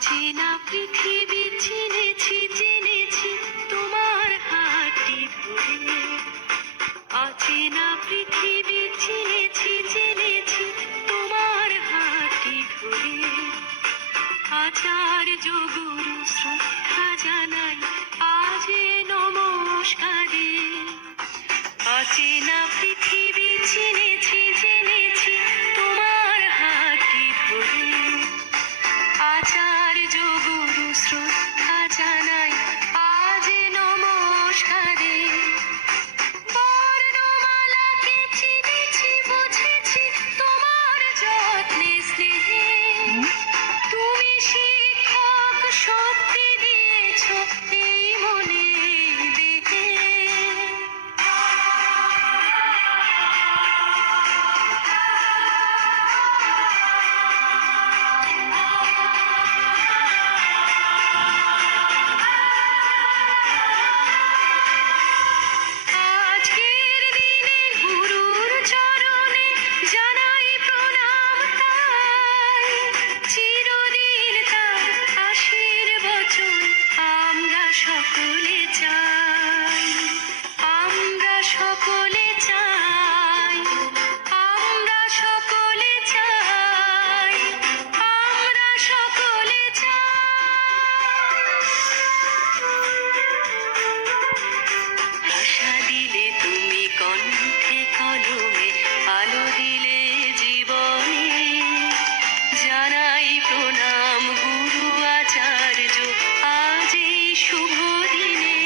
অচেনা পৃথিবী চিনেছি চিনেছি তোমার হাতটি ধরে। অচেনা পৃথিবী চিনেছি চিনেছি তোমার হাতটি ধরে। আচার্য গুরু শ্রদ্ধা জানাই আজ নমস্কারে। অচেনা পৃথিবী চিনেছি চিনেছি তোমার হাতটি ধরে। আচার্য গুরু শ্রদ্ধা জানাই আজ নমস্কারে। বর্ণমালাকে চিনেছি বুঝেছি তোমার যত্নে স্নেহে। তুমি শিক্ষক শক্তি দিয়েছ এই মনে দেহে। আজকের দিনে গুরুর চরণে জানাই প্রণাম তাই। চিরদিন তার আশীর্বচন আমরা সকলে চাই। আমরা সকলে চাই। আমরা সকলে চাই। আমরা সকলে চাই। ভাষা দিলে তুমি কণ্ঠে কলমে, আলো দিলে জীবনে। জানাই প্রণাম গুরু আচার্য আজ এই শুভ দিনে।